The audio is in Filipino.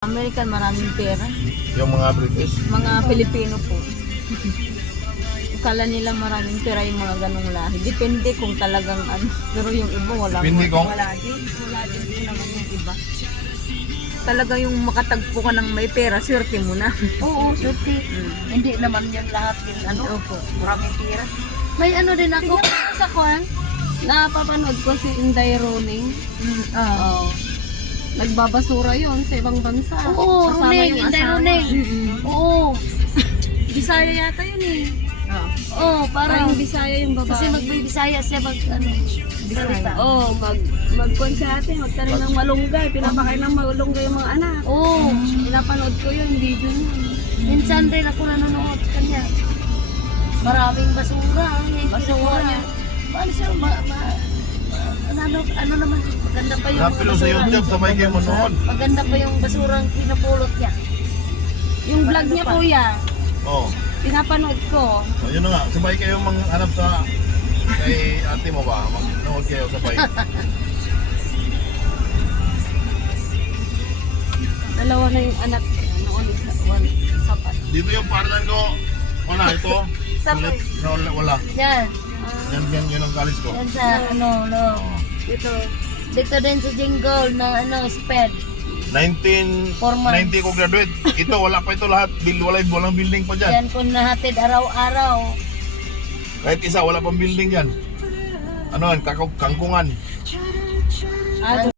American, maraming pera. Yung mga British. Mga Pilipino po. Akala nila maraming pera yung mga ganong lahi. Depende kung talagang ano. Pero yung iba wala. Depende kung- Wala din. Wala din po naman yung iba. Talaga yung makatagpo ka ng may pera, swerte mo na. Oo, swerte. Hindi naman yan lahat yung ano, Opo. maraming pera. May ano din ako sa kwan. Napapanood ko si Inday Roning. Ah. Nagbabasura yon sa ibang bansa. Oo, Kasama Roning, yung Inday asawa. Roning. Oo. Bisaya yata yun eh. Ah. Oo, Parang parang Bisaya yung babae. kasi magbibisaya siya ano, salita. Oh, magkwan siya ate, magtanim ng malunggay, pinapakain ng malunggay yung mga anak. Oo. Pinapanood ko yun, video niya. Minsan rin ako nanonood sa kanya. Maraming basura. Basura niya. Paano siya, ano naman, maganda pa yung Napilo sa YouTube, sabay kayo manood. Maganda pa yung basurang pinapulot niya. Yung vlog niya kuya, Oh. pinapanood ko. Oh, yun na nga, sabay kayo manghanap sa kay ate mo ba? Manood kayo sabay. Dalawa na yung anak noon sa Dito yung parlan ko. Wala ito. Sabay. Wala. Yan. Yan ang college ko. Yan sa ano, no. Ito. Dito din sa Jingle na ano, SPED. 1990 ko graduate. Ito wala pa ito lahat. Walang building pa diyan. Yan kung nahatid araw-araw. Kahit isa wala pang building diyan. Ano yan, kangkungan.